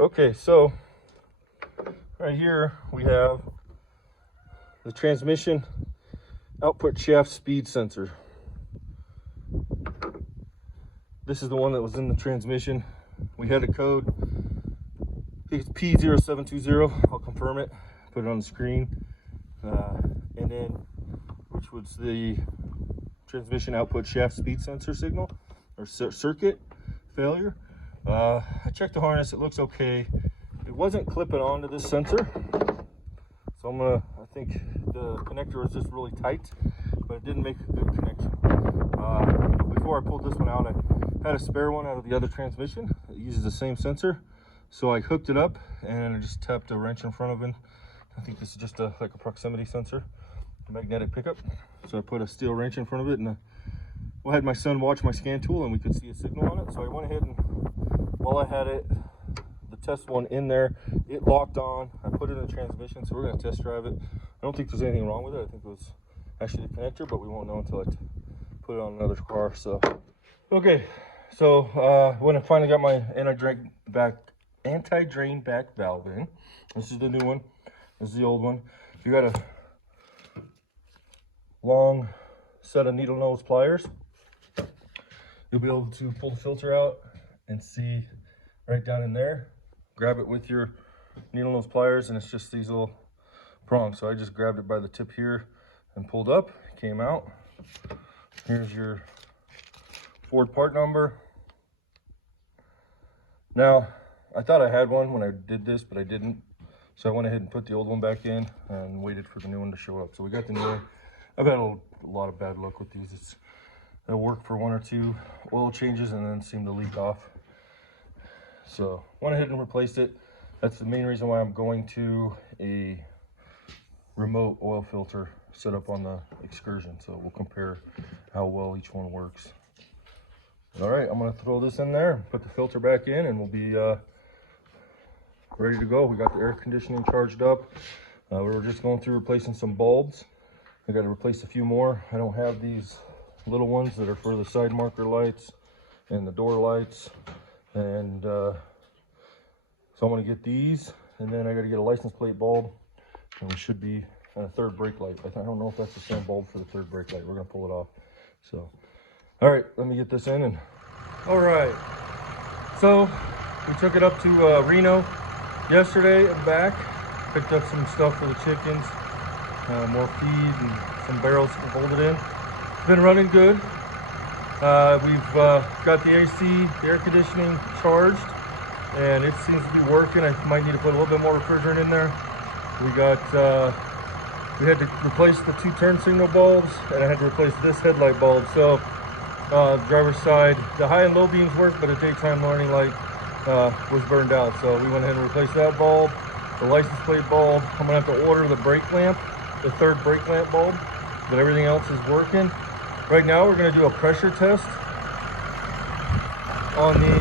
Okay, so right here we have the transmission output shaft speed sensor. This is the one that was in the transmission. We had a code, I think it's P0720. I'll confirm it, put it on the screen. And then, which was the transmission output shaft speed sensor signal or circuit failure. I checked the harness, it looks okay. It wasn't clipping onto this sensor, so I think the connector was just really tight, but it didn't make a good connection. Before I pulled this one out, I had a spare one out of the other transmission. It uses the same sensor, so I hooked it up and I just tapped a wrench in front of it. I think this is just like a proximity sensor, a magnetic pickup. So I put a steel wrench in front of it, and I had my son watch my scan tool, and we could see a signal on it. So I went ahead and, while I had it, the test one in there, it locked on. I put it in the transmission, so we're going to test drive it. I don't think there's anything wrong with it. I think it was actually the connector, but we won't know until I put it on another car. So okay, so when I finally got my anti-drain back valve in, this is the new one, this is the old one. You got a long set of needle nose pliers. You'll be able to pull the filter out and see right down in there. Grab it with your needle nose pliers, and it's just these little prongs. So I just grabbed it by the tip here and pulled up, it came out. Here's your Ford part number. Now, I thought I had one when I did this, but I didn't. So I went ahead and put the old one back in and waited for the new one to show up. So we got the new one. I've had a lot of bad luck with these. They'll work for 1 or 2 oil changes and then seem to leak off. So went ahead and replaced it. That's the main reason why I'm going to a remote oil filter set up on the Excursion. So we'll compare how well each one works. All right, I'm gonna throw this in there, put the filter back in, and we'll be ready to go. We got the air conditioning charged up. We were just going through replacing some bulbs. I got to replace a few more. I don't have these little ones that are for the side marker lights and the door lights, and so I'm going to get these, and then I got to get a license plate bulb, and we should be on a third brake light. I don't know if that's the same bulb for the third brake light. We're going to pull it off. So all right, let me get this in. And all right, so we took it up to Reno yesterday and back, picked up some stuff for the chickens, more feed and some barrels to hold it in. It's been running good. We've got the AC, the air conditioning charged, and it seems to be working. I might need to put a little bit more refrigerant in there. We had to replace the 2 turn signal bulbs, and I had to replace this headlight bulb. So driver's side, the high and low beams work, but a daytime warning light was burned out. So we went ahead and replaced that bulb, the license plate bulb. I'm gonna have to order the brake lamp, the third brake lamp bulb, but everything else is working. Right now we're gonna do a pressure test on the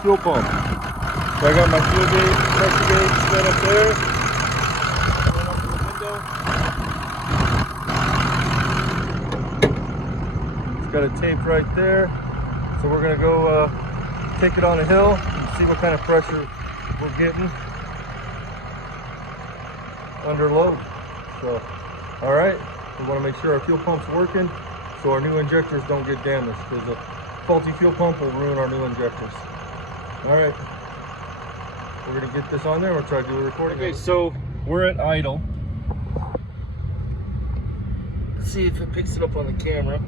fuel pump. So I got my fuel gauge, pressure gauge set up there. Going up to the window. It's got it taped right there. So we're gonna go take it on a hill and see what kind of pressure we're getting under load. So, all right, we want to make sure our fuel pump's working so our new injectors don't get damaged, because a faulty fuel pump will ruin our new injectors. All right, we're gonna get this on there. We'll try to do a recording. Okay, so we're at idle. Let's see if it picks it up on the camera.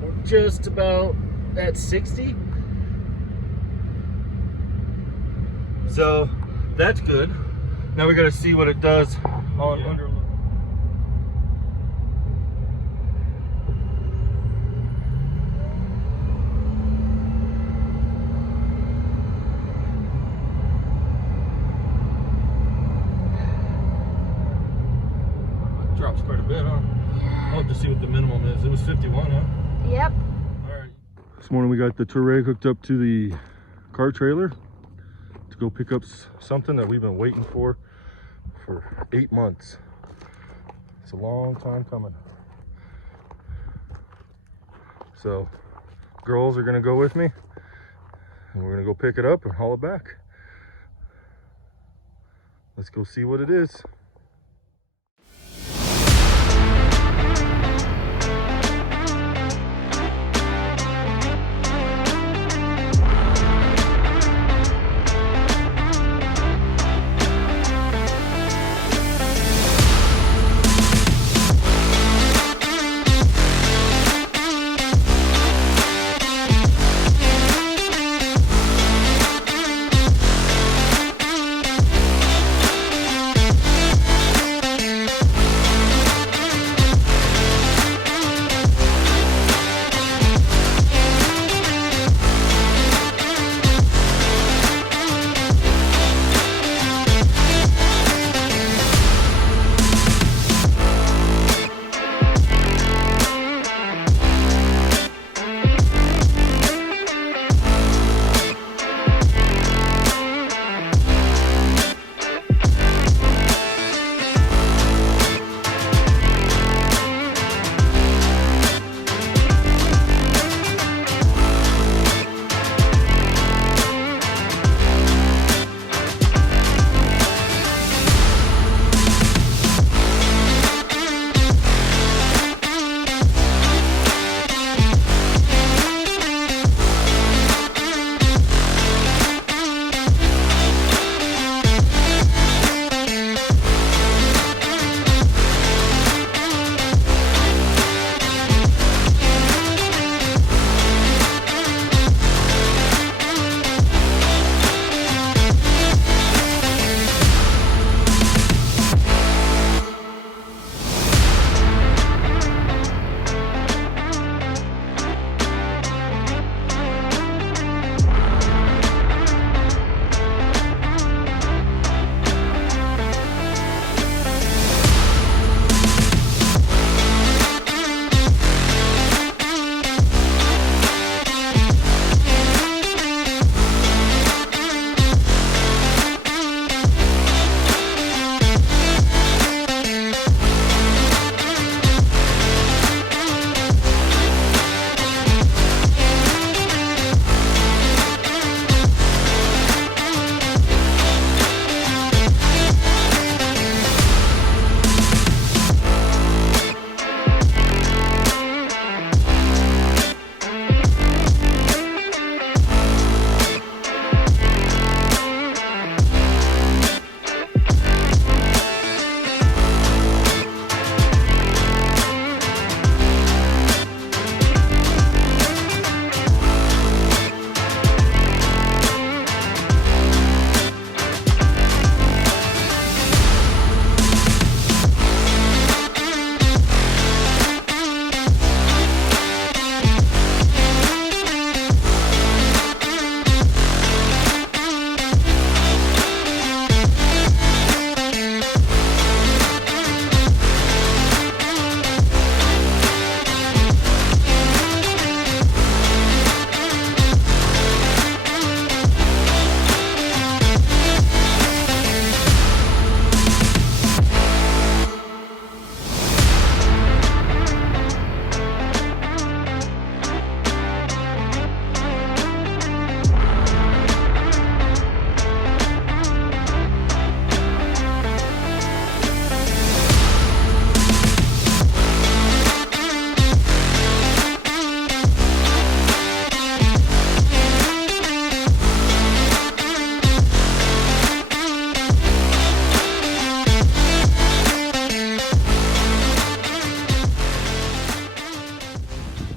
We're just about at 60. So that's good. Now we got to see what it does on under. Drops quite a bit, huh? I'll have to see what the minimum is. It was 51, huh? Yep. All right. This morning we got the Touareg hooked up to the car trailer to go pick up something that we've been waiting for 8 months. It's a long time coming. So girls are gonna go with me, and we're gonna go pick it up and haul it back. let's go see what it is.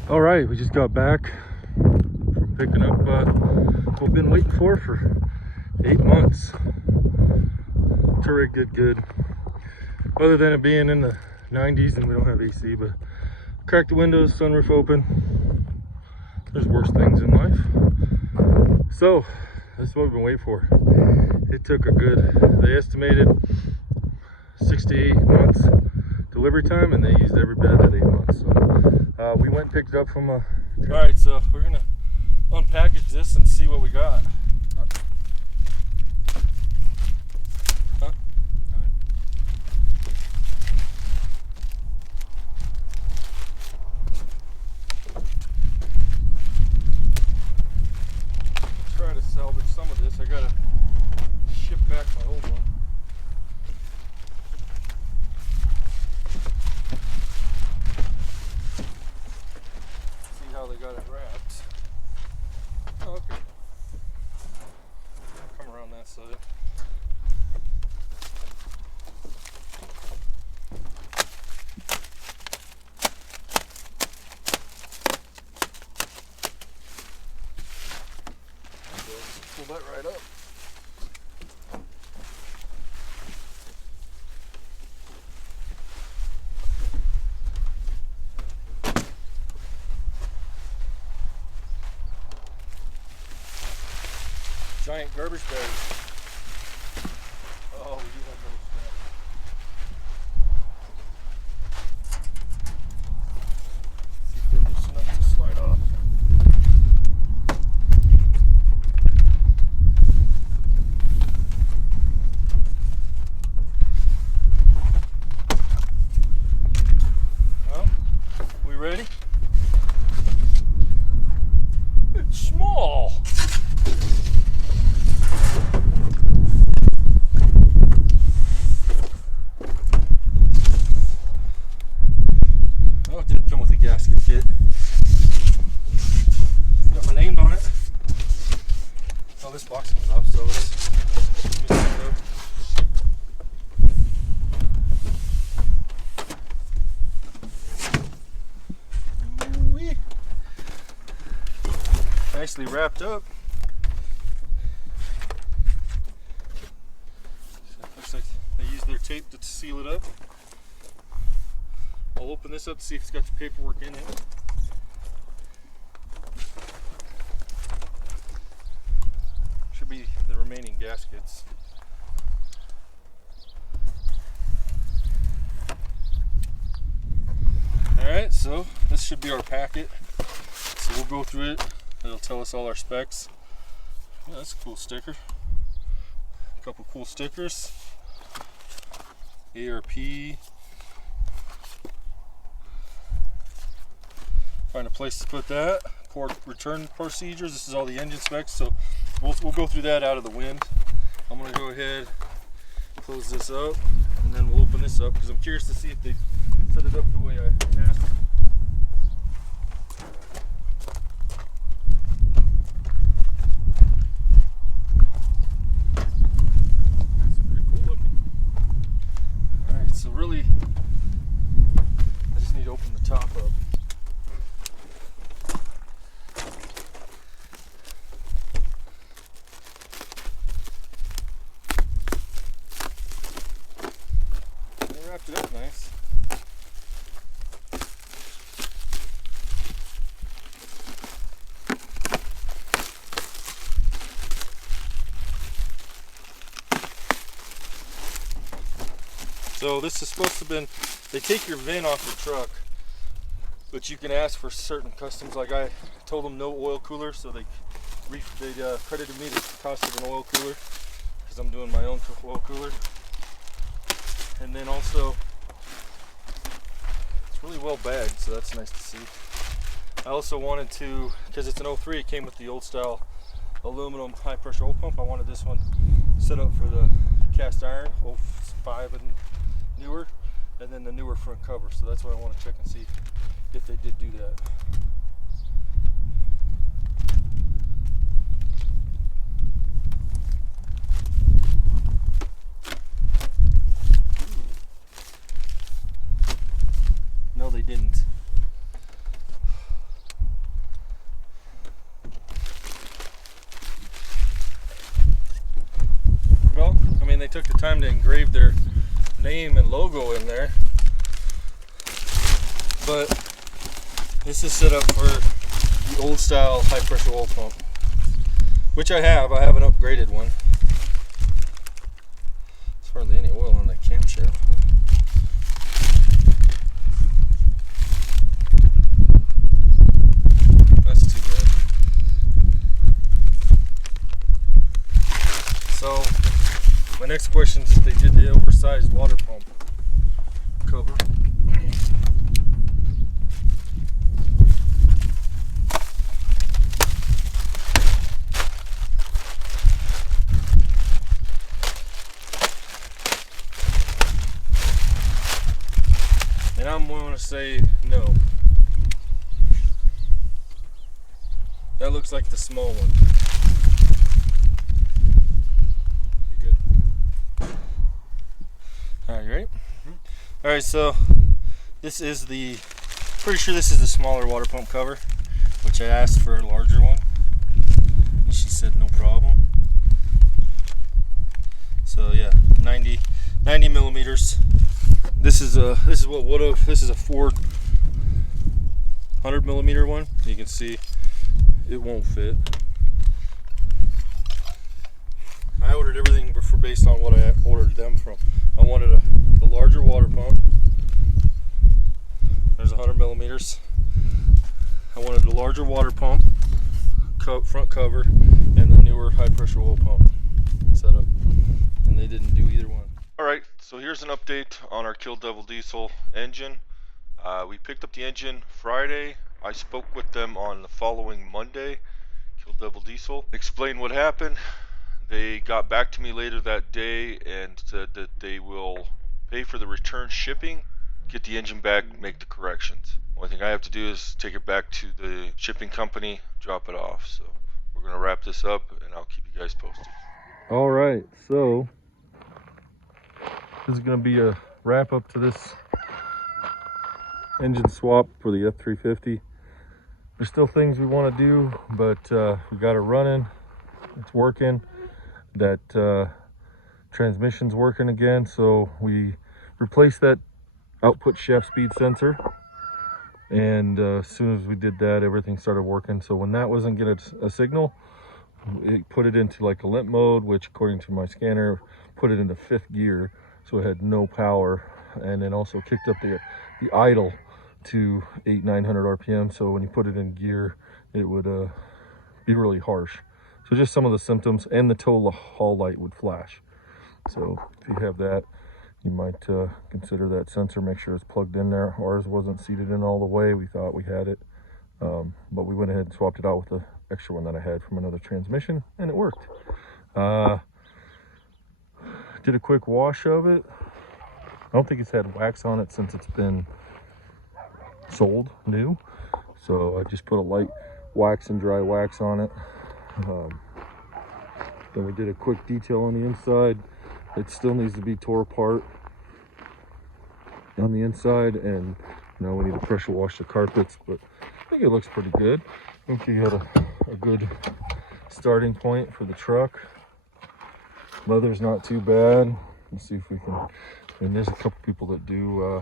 All right, we just got back from picking up what we've been waiting for 8 months. Touareg did good, other than it being in the 90s and we don't have AC, but cracked the windows, sunroof open. There's worse things in life. So this is what we've been waiting for. It took a good, they estimated 6 to 8 months delivery time, and they used every bit of that 8 months. So we went and picked it up from a... All right, so we're gonna unpackage this and see what we got. Try to salvage some of this. I gotta ship back my old one. pull that right up. Giant garbage bag. Oh, we do have those. See if they're loose enough to slide off. Well, we ready? It's small. Gasket kit. Got my name on it. Oh, this box comes off, so let's move it up. Ooh-wee. Nicely wrapped up. Looks like they used their tape to seal it up. I'll open this up to see if it's got the paperwork in it. Should be the remaining gaskets. Alright, so this should be our packet. So we'll go through it. It'll tell us all our specs. Yeah, that's a cool sticker. A couple cool stickers. ARP. Find a place to put that. Port return procedures. This is all the engine specs, so we'll go through that out of the wind. I'm going to go ahead, close this up, and then we'll open this up because I'm curious to see if they set it up the way I asked. It's pretty cool looking. All right, so really, I just need to open the top up. Wrapped it up nice. So this is supposed to have been, they take your VIN off the truck, but you can ask for certain customs. Like I told them no oil cooler, so they credited me the cost of an oil cooler because I'm doing my own oil cooler. And then also, it's really well bagged, so that's nice to see. I also wanted to, because it's an 03, it came with the old style aluminum high pressure oil pump. I wanted this one set up for the cast iron, 05 and newer, and then the newer front cover. So that's why I want to check and see if they did do that. No, they didn't. Well, I mean, they took the time to engrave their name and logo in there, but this is set up for the old style high pressure oil pump, which I have an upgraded one. There's hardly any oil on that camshaft. That's too bad. So my next question is if they did the oversized water pump cover. And I'm going to say no. That looks like the small one. You good? Alright, you ready? Mm-hmm. Alright, so this is pretty sure this is the smaller water pump cover, which I asked for a larger one. And she said no problem. this is what would have. This is a Ford 100mm one. You can see it won't fit. I ordered everything based on what I ordered them from. I wanted the larger water pump. There's 100mm. I wanted the larger water pump, front cover, and the newer high pressure oil pump setup. And they didn't do either one. Alright, so here's an update on our Kill Devil Diesel engine. We picked up the engine Friday. I spoke with them on the following Monday, Kill Devil Diesel. Explained what happened. They got back to me later that day and said that they will pay for the return shipping, get the engine back, make the corrections. Only thing I have to do is take it back to the shipping company, drop it off. So we're going to wrap this up and I'll keep you guys posted. Alright, so this is going to be a wrap up to this engine swap for the F350. There's still things we want to do, but we got it running. It's working. That transmission's working again, so we replaced that output shaft speed sensor, and as soon as we did that, everything started working. So when that wasn't getting a signal, it put it into like a limp mode, which according to my scanner put it into 5th gear, so it had no power, and then also kicked up the idle to 800-900 RPM. So when you put it in gear, it would be really harsh. So just some of the symptoms, and the tow haul light would flash. So if you have that, you might consider that sensor, make sure it's plugged in there. Ours wasn't seated in all the way. We thought we had it, but we went ahead and swapped it out with the extra one that I had from another transmission, and it worked. Did a quick wash of it. I don't think it's had wax on it since it's been sold new. So I just put a light wax and dry wax on it. Then we did a quick detail on the inside. It still needs to be tore apart on the inside, and now we need to pressure wash the carpets, but I think it looks pretty good. I think we had a good starting point for the truck. Leather's not too bad. Let's see if we can, and there's a couple people that do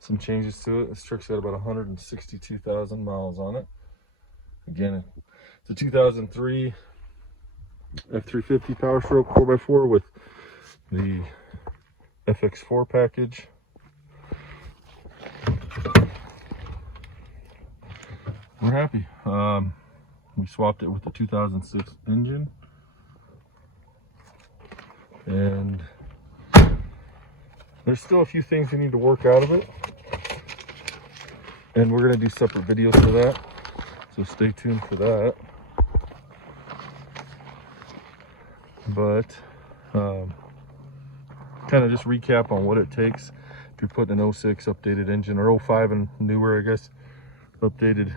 some changes to it. This truck's got about 162,000 miles on it. Again, it's a 2003 F350 Powerstroke 4x4 with the FX4 package. We're happy. We swapped it with the 2006 engine, and there's still a few things we need to work out of it, and we're going to do separate videos for that, so stay tuned for that. But kind of just recap on what it takes if you're putting an 06 updated engine, or 05 and newer, I guess, updated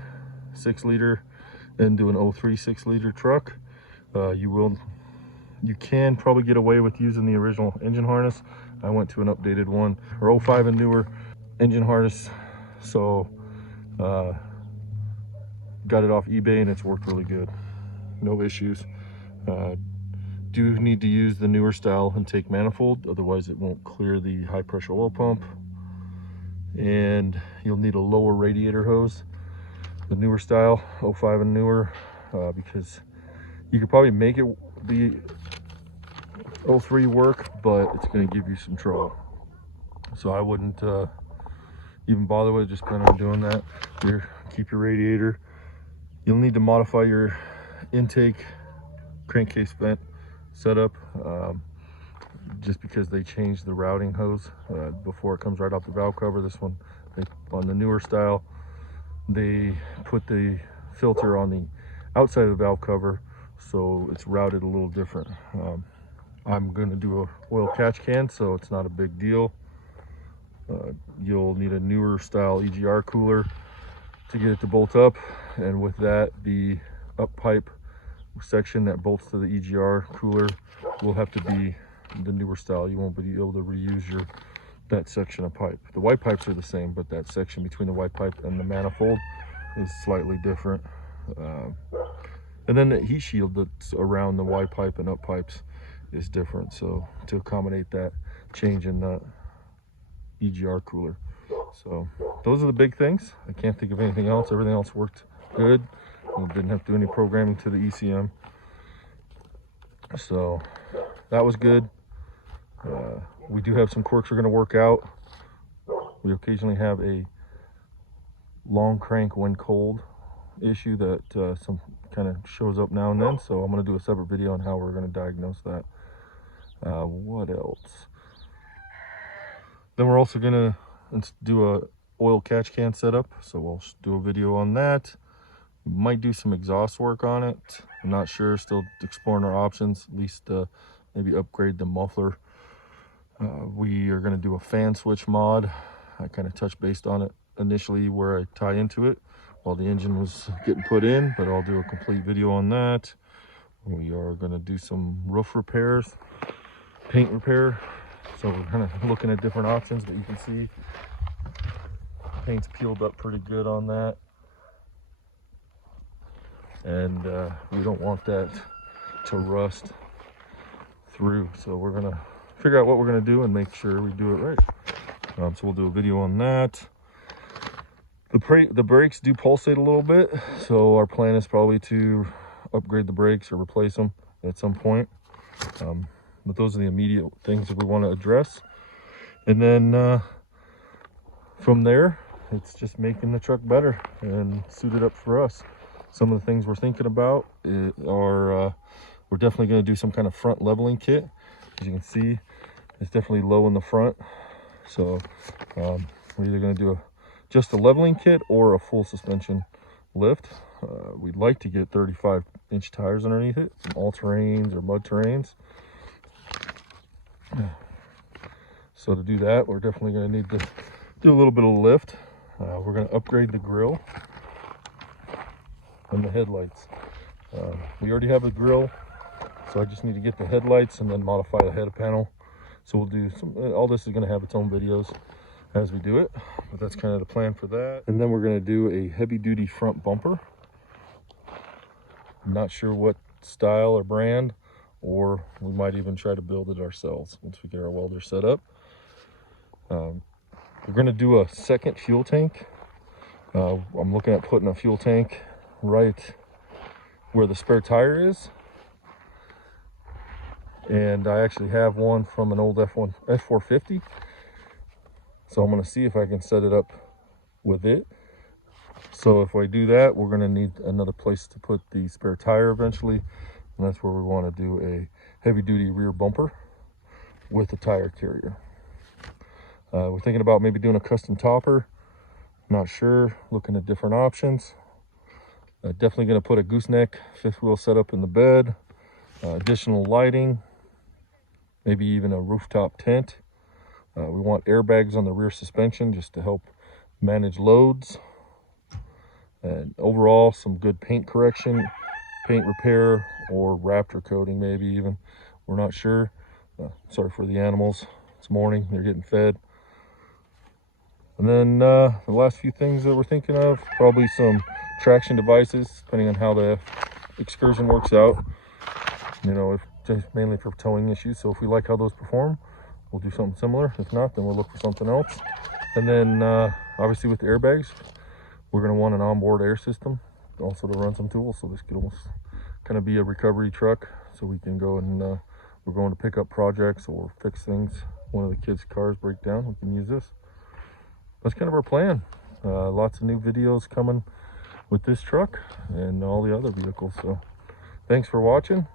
6-liter into an 03 6-liter truck. You can probably get away with using the original engine harness. I went to an updated one, or 05 and newer engine harness, so got it off eBay and it's worked really good, no issues. Do need to use the newer style intake manifold, otherwise it won't clear the high pressure oil pump, and you'll need a lower radiator hose, the newer style 05 and newer, because you could probably make it the 03 work, but it's going to give you some trouble. So I wouldn't even bother with it, just plan on doing that. Keep your radiator. You'll need to modify your intake crankcase vent setup, just because they changed the routing hose before it comes right off the valve cover. This one, on the newer style, they put the filter on the outside of the valve cover, so it's routed a little different. I'm going to do a oil catch can, so it's not a big deal. You'll need a newer style EGR cooler to get it to bolt up, and with that, the up pipe section that bolts to the EGR cooler will have to be the newer style. You won't be able to reuse that section of pipe. The white pipes are the same, but that section between the white pipe and the manifold is slightly different. And then the heat shield that's around the white pipe and up pipes is different. So to accommodate that change in the EGR cooler. So those are the big things. I can't think of anything else. Everything else worked good. We didn't have to do any programming to the ECM. So that was good. We do have some quirks we're going to work out. We occasionally have a long crank when cold issue that some kind of shows up now and then. So I'm going to do a separate video on how we're going to diagnose that. What else? Then we're also going to do a oil catch can setup. So we'll do a video on that. Might do some exhaust work on it. I'm not sure, still exploring our options. At least maybe upgrade the muffler. We are going to do a fan switch mod. I kind of touched based on it initially where I tie into it while the engine was getting put in, but I'll do a complete video on that. We are going to do some roof repairs, paint repair. So we're kind of looking at different options, but you can see paint's peeled up pretty good on that. And we don't want that to rust through. So we're going to figure out what we're going to do and make sure we do it right. So we'll do a video on that. The brakes do pulsate a little bit, so our plan is probably to upgrade the brakes or replace them at some point. But those are the immediate things that we want to address. And then from there, it's just making the truck better and suited up for us. Some of the things we're thinking about are we're definitely going to do some kind of front leveling kit. As you can see, it's definitely low in the front. So we're either going to do just a leveling kit or a full suspension lift. We'd like to get 35-inch tires underneath it, some all-terrains or mud terrains. So to do that, we're definitely going to need to do a little bit of lift. We're going to upgrade the grille and the headlights. We already have a grille, so I just need to get the headlights and then modify the head panel. So we'll do some, all this is going to have its own videos as we do it, but that's kind of the plan for that. And then we're going to do a heavy duty front bumper. I'm not sure what style or brand, or we might even try to build it ourselves once we get our welder set up. We're going to do a second fuel tank. I'm looking at putting a fuel tank right where the spare tire is. And I actually have one from an old F450. So I'm going to see if I can set it up with it. So if I do that, we're going to need another place to put the spare tire eventually. And that's where we want to do a heavy duty rear bumper with a tire carrier. We're thinking about maybe doing a custom topper. Not sure, looking at different options. Definitely going to put a gooseneck fifth wheel setup in the bed. Additional lighting. Maybe even a rooftop tent. We want airbags on the rear suspension just to help manage loads. And overall, some good paint correction, paint repair, or Raptor coating maybe even. We're not sure. Sorry for the animals. It's morning, they're getting fed. And then the last few things that we're thinking of, probably some traction devices, depending on how the excursion works out. You know, if just mainly for towing issues. So if we like how those perform, we'll do something similar. If not, then we'll look for something else. And then obviously with the airbags, we're going to want an onboard air system also to run some tools. So this could almost kind of be a recovery truck. So we can go and we're going to pick up projects or fix things. One of the kids' cars break down, we can use this. That's kind of our plan. Lots of new videos coming with this truck and all the other vehicles. So thanks for watching.